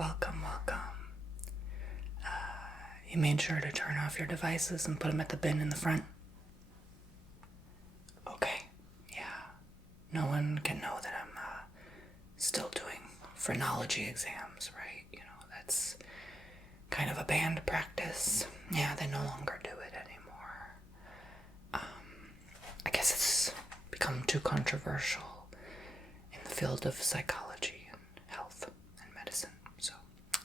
Welcome, welcome. You made sure to turn off your devices and put them at the bin in the front? Okay, yeah. No one can know that I'm still doing phrenology exams, right? That's kind of a banned practice. Yeah, they no longer do it anymore. I guess it's become too controversial in the field of psychology and health and medicine, so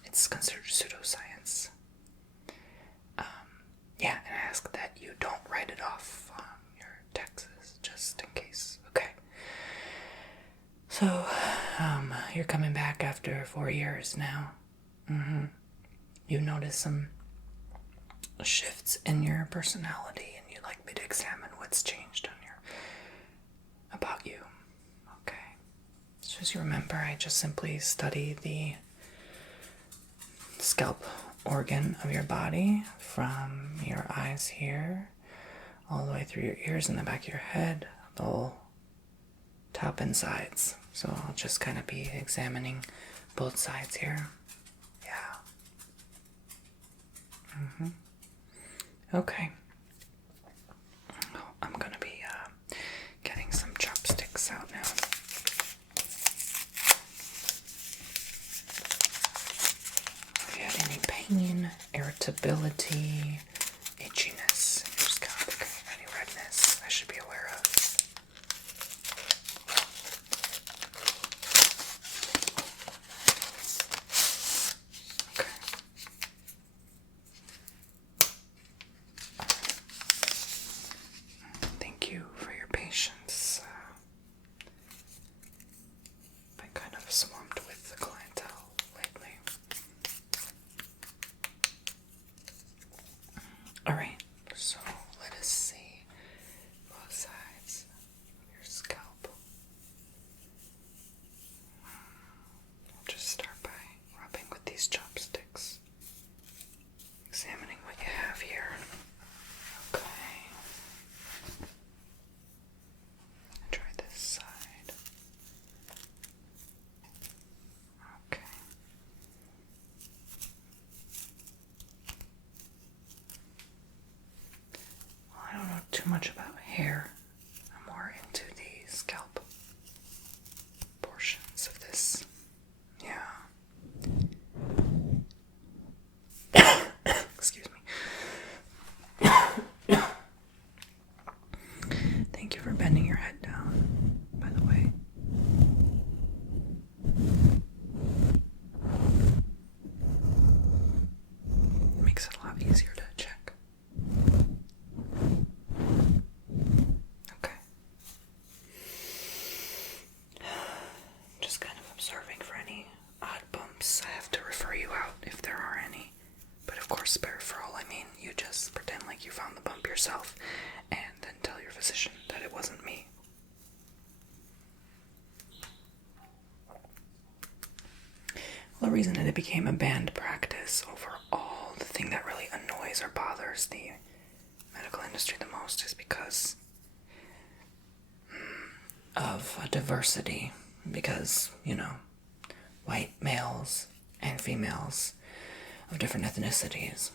it's considered pseudoscience. Yeah, and I ask that you don't write it off on your taxes, just in case. Okay. So, you're coming back after 4 years now. You notice some shifts in your personality, and you'd like me to examine what's changed about you. Okay. So as you remember, I just simply study the scalp organ of your body from your eyes here all the way through your ears and the back of your head, the whole top and sides. So I'll just kind of be examining both sides here. Yeah. Okay. I'm gonna be getting some chopsticks out now. Have you had any pain, irritability, itchiness in your scalp? Okay, any redness I should be aware of? Okay. Thank you for your patience. Been kind of swamped with the clientele lately. Alright, so let us see both sides of your scalp. I'll just start by rubbing with these chopsticks, examining what you have here. Okay. Try this side. Okay. Well, I don't know too much about hair. I'm more into the scalp portions of this. Yeah. Excuse me. Thank you for bending your head down, by the way. It makes it a lot easier to check. Okay. Just kind of observing for any odd bumps. I have to refer you out if there are any. But of course, by referral, I mean you just pretend like you found the bump yourself and then tell your physician that it wasn't me. Well, the reason that it became a banned practice overall, the thing that really annoys or bothers the medical industry the most is because of diversity. Because, white males and females of different ethnicities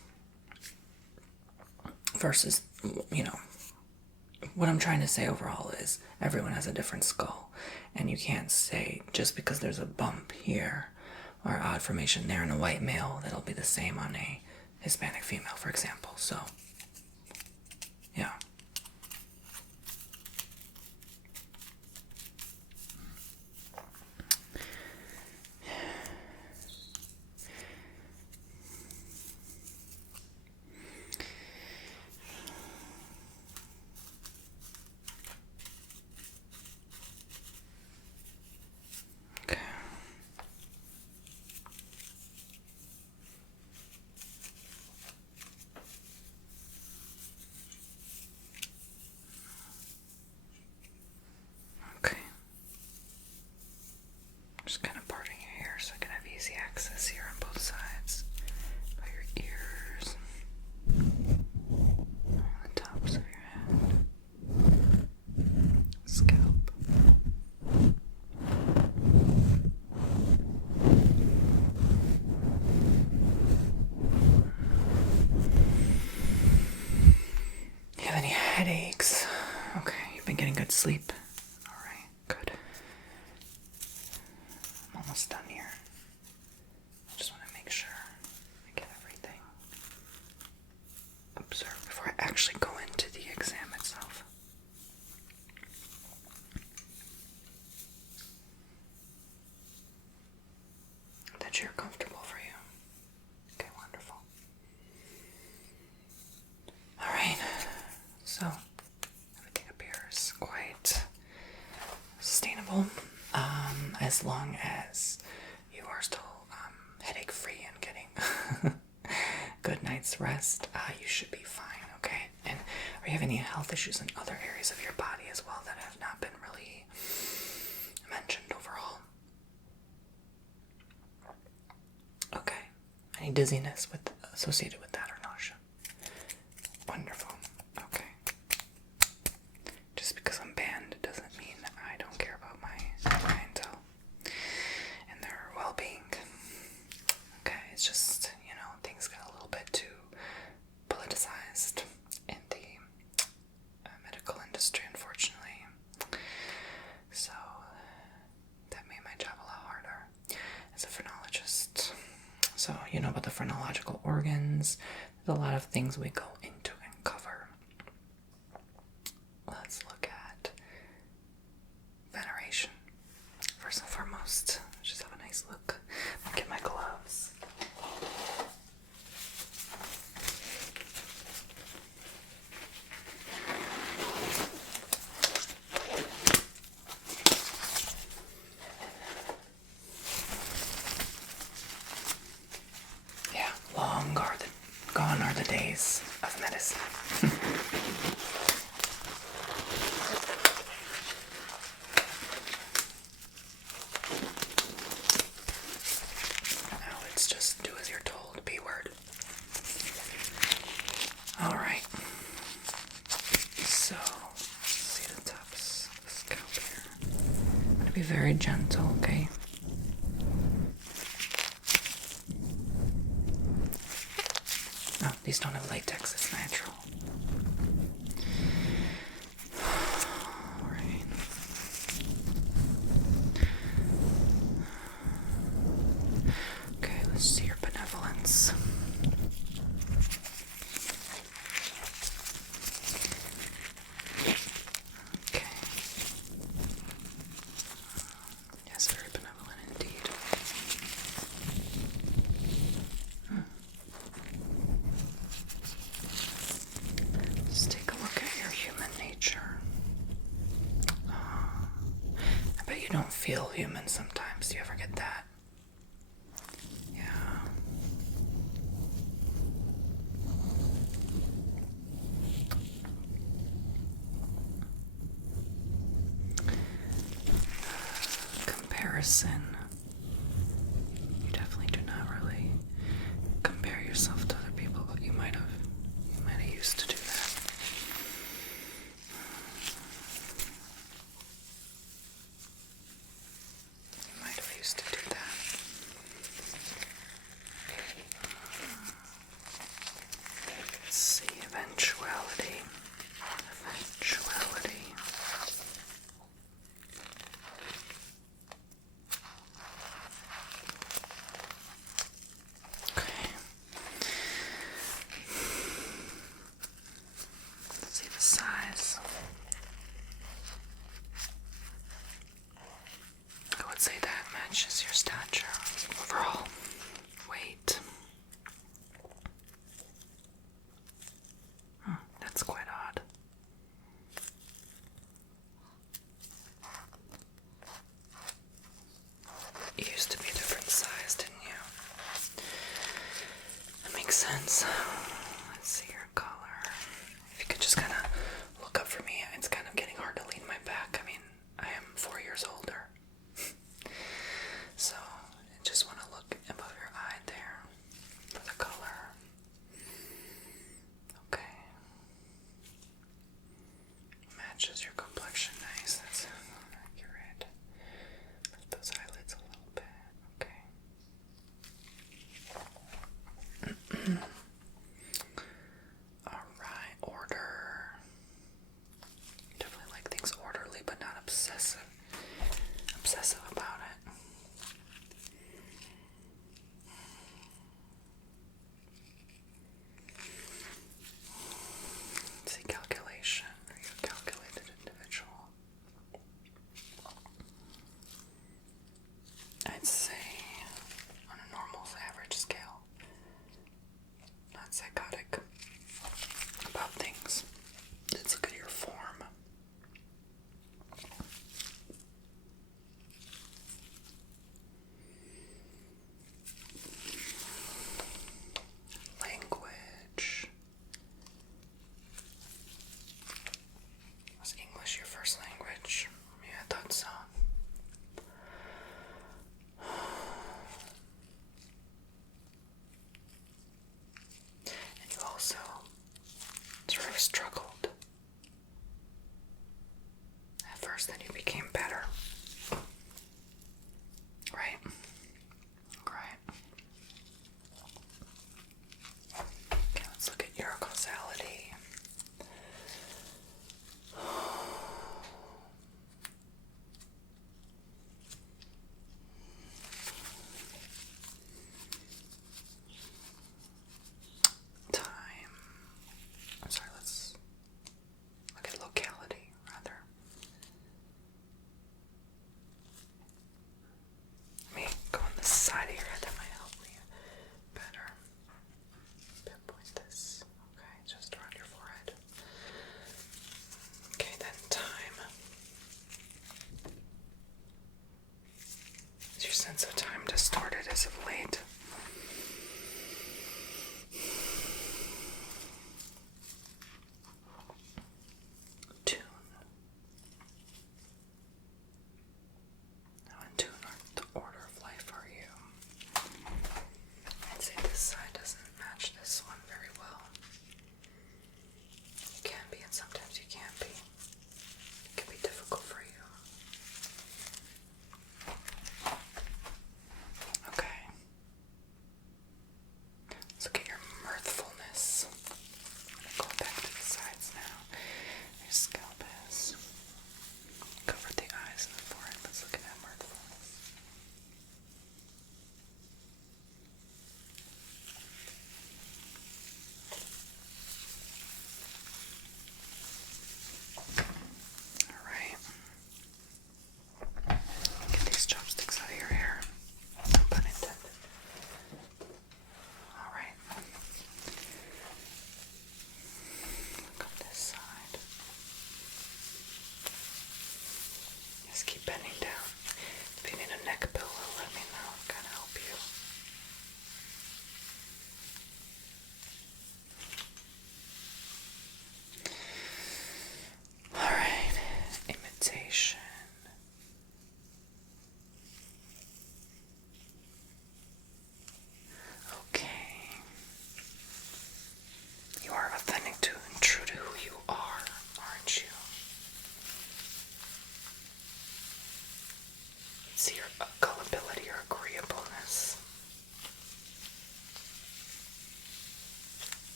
versus, what I'm trying to say overall is everyone has a different skull, and you can't say just because there's a bump here or odd formation there in a white male that'll be the same on a Hispanic female, for example. So, yeah. Okay. Okay. Just kind of parting your hair so I can have easy access here on both sides. By your ears. On the tops of your head. Scalp. sleep? Alright, good. I'm almost done here. I just want to make sure I get everything observed before I actually go into the exam itself. That you're comfortable for you. Okay, wonderful. Alright, so everything appears quite sustainable, as long as you are still headache free and getting good night's rest. You should be fine, okay? And are you having any health issues in other areas of your body as well that have not been really mentioned overall? Okay. Any dizziness associated with that or nausea? Wonderful. Okay. Just because I'm banned doesn't mean I don't care about my parental and their well-being. Okay, it's just, things got a little bit too politicized in the medical industry, unfortunately. So that made my job a lot harder as a phrenologist. So you know about the phrenological organs. There's a lot of things we go into and cover. Let's look at veneration. First and foremost, just have a nice look. I'll get my gloves. Yeah, gone are the days of medicine. Now it's just do as you're told, B word. Alright. So, see the tops of the scalp here. I'm going to be very gentle, okay? Oh, these don't have latex, it's natural. Alright. Okay, let's see your benevolence. Okay. Yes, very benevolent indeed. Let's take a look at your human nature. I bet you don't feel human sometimes. Do you ever get that? Yeah. Comparison. You definitely do not really compare yourself to other people, but you might have used to do that. You might have used to do that. Let's see, eventuality. Okay. Let's see the size. I would say that matches your stature overall. Weight. That's quite odd. You used to be a different size, didn't you? That makes sense. Let's see your color. If you could just kind of look up for me. It's kind of getting hard to lean my back. I mean, I am 4 years older. So, I just want to look above your eye there for the color. Okay. Matches your complexion nice. That's accurate. Lift those eyelids a little bit. Okay.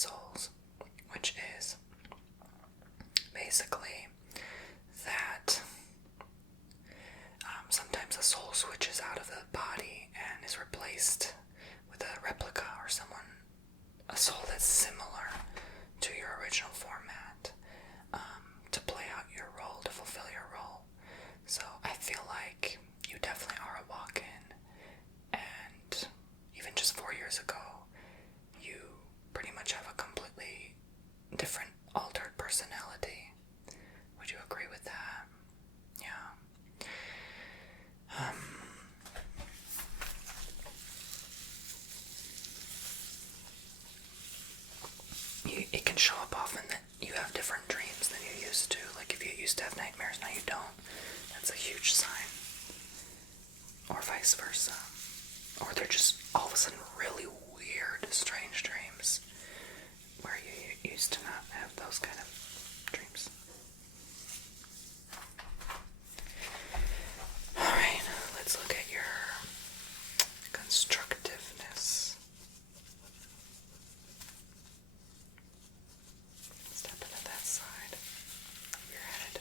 souls, which is basically that sometimes a soul switches out of the body and is replaced with a replica or a soul that's similar to your original format, to play out your role, to fulfill your role. So I feel like you definitely are a walk-in, and even just 4 years ago, you pretty much have a completely different, altered personality. Would you agree with that? Yeah. It can show up often that you have different dreams than you used to. Like if you used to have nightmares, now you don't. That's a huge sign. Or vice versa. Or they're just all of a sudden really weird, strange dreams where you used to not have those kind of dreams. Alright, let's look at your constructiveness. Step into that side of your head.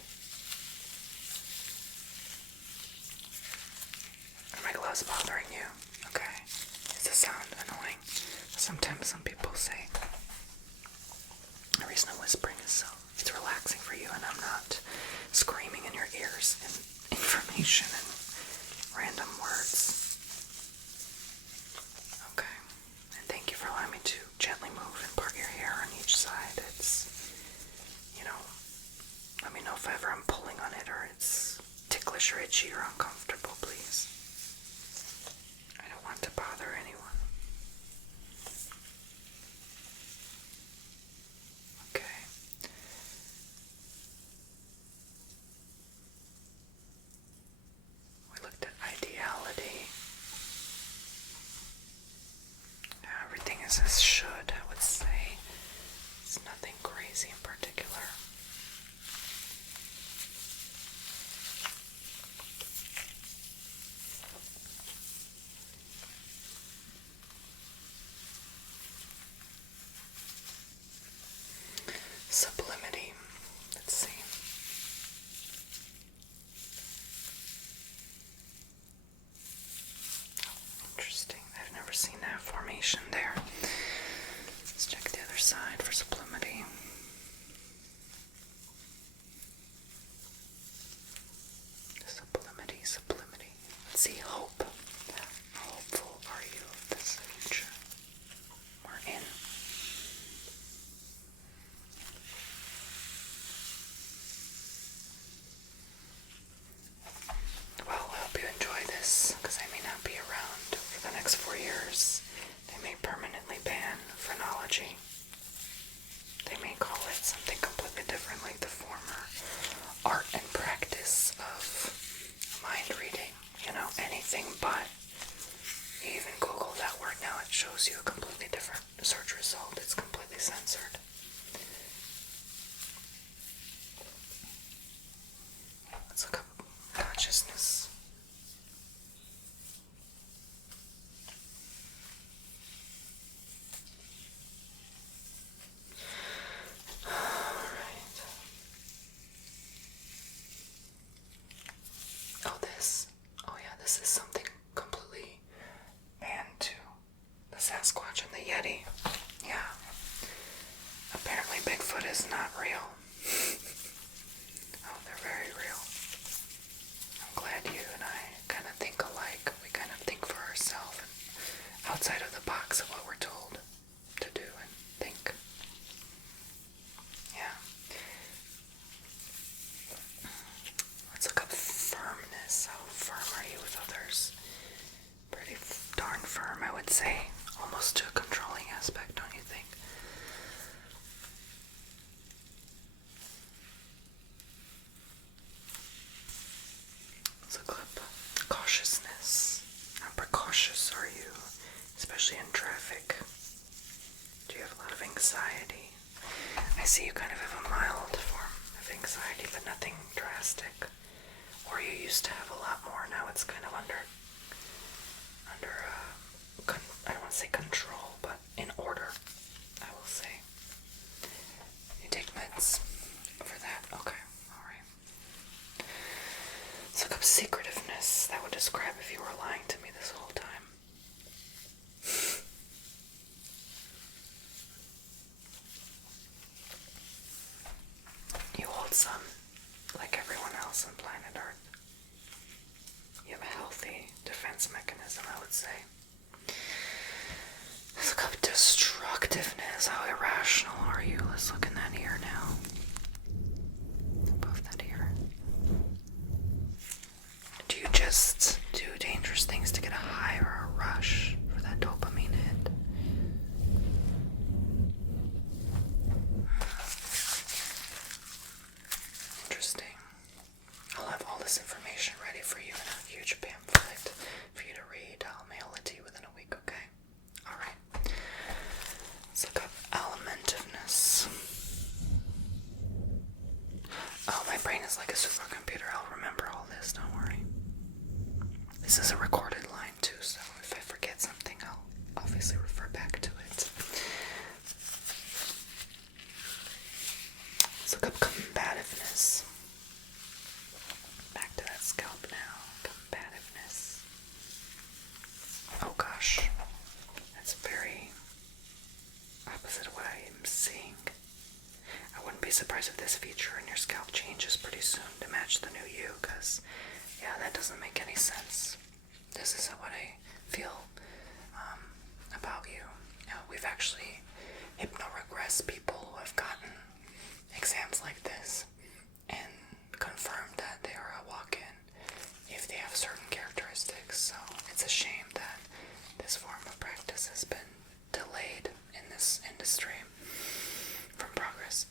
Are my gloves bothering you? Okay. Is the sound annoying? Sometimes some people say the reason I'm whispering is so it's relaxing for you and I'm not screaming in your ears and information and random words. Okay. And thank you for allowing me to gently move and part your hair on each side. It's, let me know if ever I'm pulling on it or it's ticklish or itchy or uncomfortable, please. I don't want to bother anyone. Okay. We looked at ideality. Everything is as should, I would say. It's nothing crazy in particular. Sublimity. Let's see. Interesting. I've never seen that formation there. Let's check the other side for sublimity. Sublimity. Let's see, hope. How hopeful are you of this future we're in? Well, I hope you enjoy this, because I may not be around for the next 4 years. They may permanently ban Phrenology. They may call it something completely different, like the former art and practice of mind reading. Anything but. You even Google that word now, it shows you a completely different search result. It's completely censored. Let's look up consciousness. Alright. This is something completely banned too. The Sasquatch and the Yeti. Yeah. Apparently Bigfoot is not real. Oh, they're very real. I'm glad you and I kind of think alike. We kind of think for ourselves and outside of the box of what we're told to do and think. Yeah. Let's look up firmness. How firm are you with others? Pretty darn firm, I would say. Almost to a controlling aspect, don't you think? Let's look up cautiousness. How precautious are you, especially in traffic? Do you have a lot of anxiety? I see you kind of have a mild form of anxiety, but nothing drastic. Or you used to have a lot more, now it's kind of under I don't want to say control, but in order, I will say. were lying to me this whole time. You hold some, like everyone else on planet Earth. You have a healthy defense mechanism, I would say. Let's look up destructiveness. How irrational are you? Let's look in that ear now. Above that ear. Do you just do dangerous things to get a high or a rush for that dopamine hit? Interesting. I'll have all this information ready for you in a huge pamphlet for you to read. I'll mail it to you within a week, okay? Alright. Let's look up alimentiveness. Oh, my brain is like a supercomputer. I'll remember all this, don't worry. This is a recorded line too, so if I forget something, I'll obviously refer back to it. Let's look up combativeness. Back to that scalp now. Combativeness. Oh gosh. That's very opposite of what I am seeing. I wouldn't be surprised if this feature in your scalp changes pretty soon to match the new you, because, yeah, that doesn't make any sense. This isn't what I feel about you. We've actually hypnoregressed people who have gotten exams like this and confirmed that they are a walk-in if they have certain characteristics. So it's a shame that this form of practice has been delayed in this industry from progress.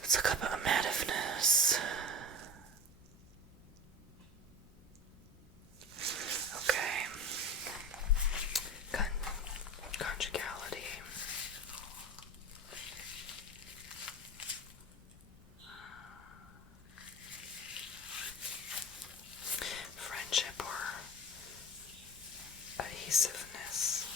Let's look up amativeness. Okay. Conjugality. Friendship or adhesiveness.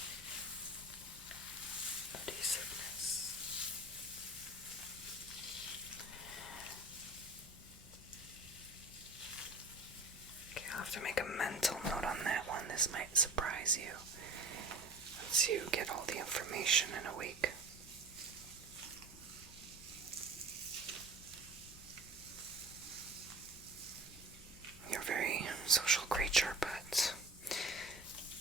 Okay, I'll have to make a mental note on that one. This might surprise you once you get all the information in a week. You're a very social creature, but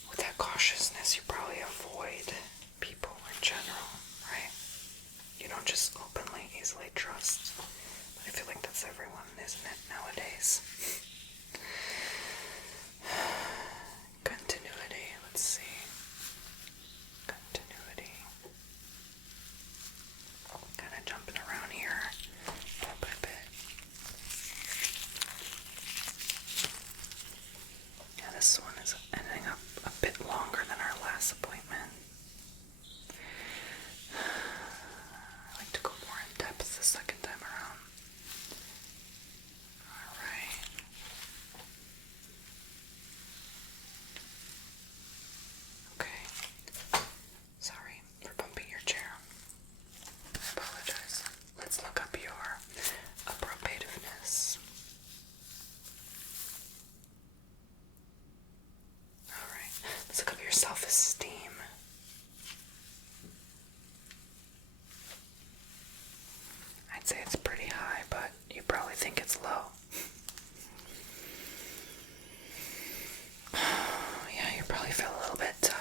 with that cautiousness, you probably avoid people in general, right? You don't just openly, easily trust. But I feel like that's everyone, isn't it, nowadays? Continuity, let's see. Continuity. Kind of jumping around here bit by bit. Yeah, this one is ending up a bit longer than our last appointment. I like to go more in depth the second time around. Alright. Okay. Sorry for bumping your chair. I apologize. Let's look up your approbativeness. Alright. Let's look up your self-esteem. I'd say it's pretty high, but you probably think it's low. Yeah, you probably feel a little bit,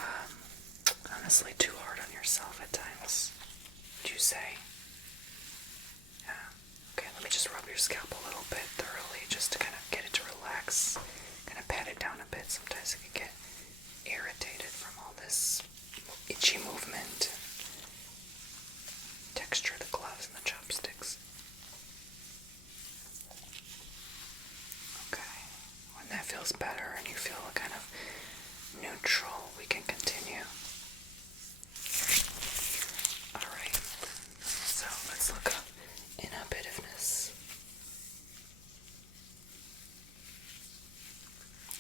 honestly, too hard on yourself at times. Would you say? Yeah. Okay, let me just rub your scalp a little bit thoroughly just to kind of get it to relax. Kind of pat it down a bit. Sometimes it can get irritated from all this itchy movement. Texture of the gloves and the chopsticks. Okay. When that feels better and you feel kind of neutral, we can continue. Alright. So let's look up inhibitiveness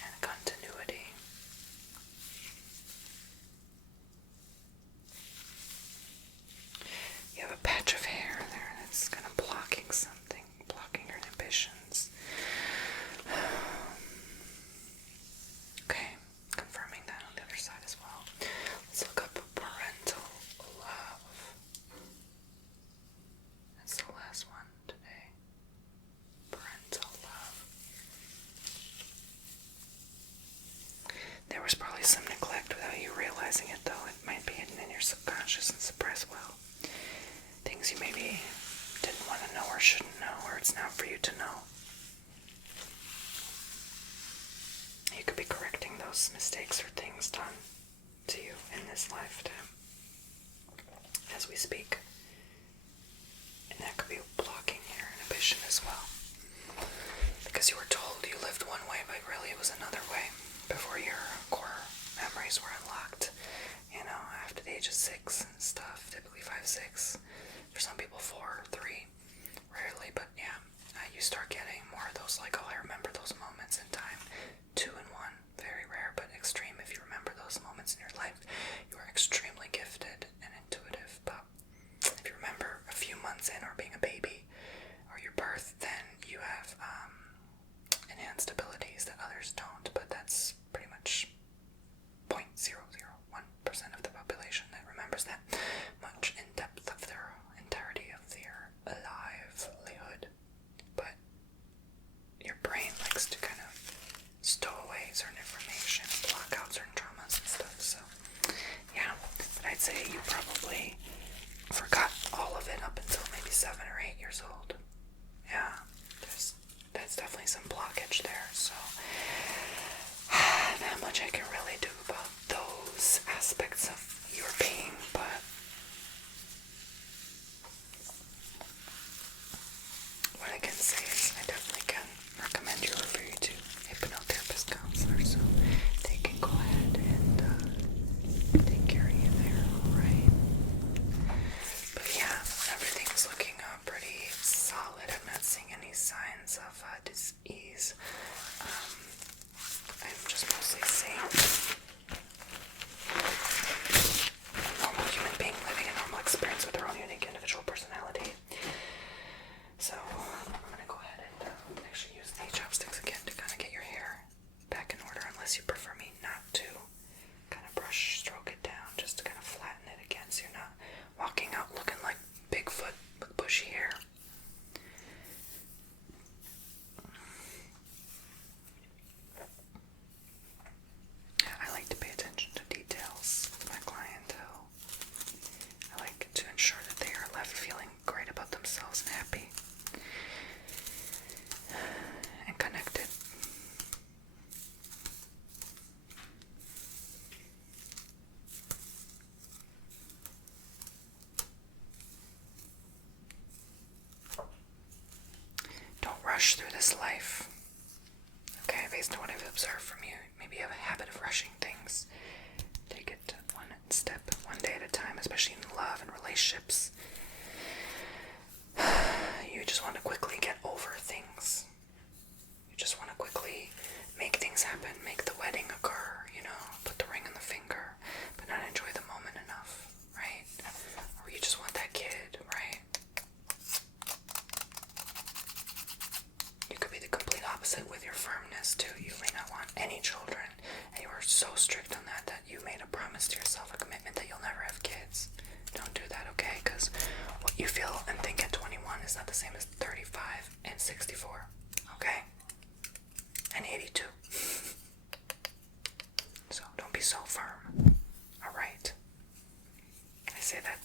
and continuity. things you maybe didn't want to know or shouldn't know, or it's not for you to know. You could be correcting those mistakes or things done to you in this lifetime as we speak. And that could be blocking your inhibition as well. Because you were told you lived one way, but really it was another way before your core memories were unlocked. You know, after the age of 6 and stuff, typically 5, 6. For some people 4, 3, rarely, but yeah, you start getting more of those, like, oh, I remember those moments in time. 2 and 1, very rare, but extreme. If you remember those moments in your life, you are extremely gifted and intuitive. But if you remember a few months in, or being a baby, or your birth, then you have enhanced abilities that others don't, but that's pretty much 0.001% of the population that remembers that much in depth of their entirety of their livelihood. But your brain likes to kind of stow away certain information, block out certain traumas and stuff, so yeah, but I'd say you probably forgot all of it up until maybe 7 or 8 years old. Yeah, that's definitely some blockage there, so not much I can really do about those aspects of your being, but what I can say is I definitely can recommend you refer you to hypnotherapist counselor, so they can go ahead and take care of you there, alright? But yeah, everything's looking pretty solid. I'm not seeing any signs of disease. I'm just mostly seeing a normal human being living a normal experience with their own unique individual personality. So I'm going to go ahead and actually use the chopsticks again to kind of get your hair back in order, unless you prefer me not to kind of brush stroke it down, just to kind of flatten it again so you're not walking out looking like Bigfoot with bushy hair. I like to pay attention to details with my clientele. I like to ensure that they are left feeling great about themselves and happy and connected. Don't rush through this life. Okay, based on what I've observed from you, maybe you have a habit of rushing things. Take it one step, one day at a time, especially in love and relationships. You just want to quickly get over things. You just want to quickly make things happen, make the wedding occur, you know, put the ring on the finger, but not enjoy the moment enough, right? Or you just want that kid, right? You could be the complete opposite with your firmness too. You may not want any children, and you are so strict on that you made a promise to yourself, a commitment that you'll never have kids. Don't do that, okay? Because what you feel and think at 21 is not the same as 35 and 64, okay? And 82. So don't be so firm, alright? I say that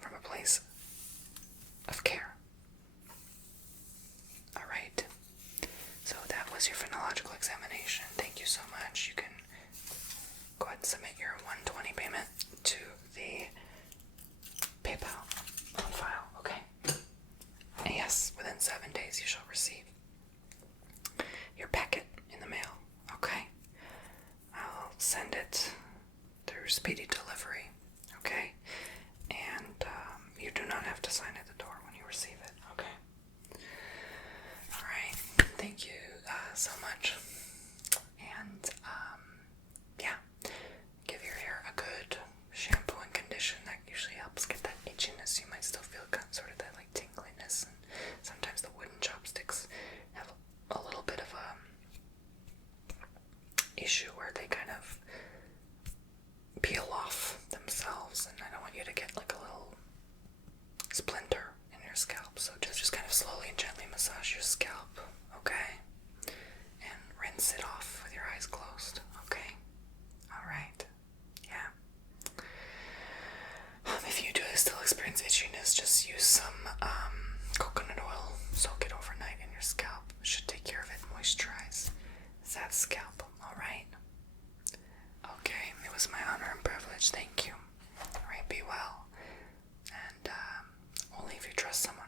from a place of care. Alright, so that was your phrenological examination. Thank you so much. You can go ahead and submit your $120 payment to the PayPal on file, okay? And yes, within 7 days you shall receive your packet in the mail, okay? I'll send it through speedy delivery, okay? And you do not have to sign at the door when you receive it, okay? Alright, thank you so much. And, yeah, give your hair a good shampoo and condition. That usually helps get that itchiness. You might still feel sort of that, like, tingliness. And sometimes the wooden chopsticks have a little bit of a issue where they kind of peel off themselves. And I don't want you to get, like, a little splinter in your scalp. So just kind of slowly and gently massage your scalp, okay? And rinse it off with your eyes closed, okay? Alright, yeah. If you do still experience itchiness, just use some coconut oil, soak it overnight in your scalp. Should take care of it, moisturize that scalp, alright? Okay, it was my honor and privilege, thank you. Alright, be well. And only if you trust someone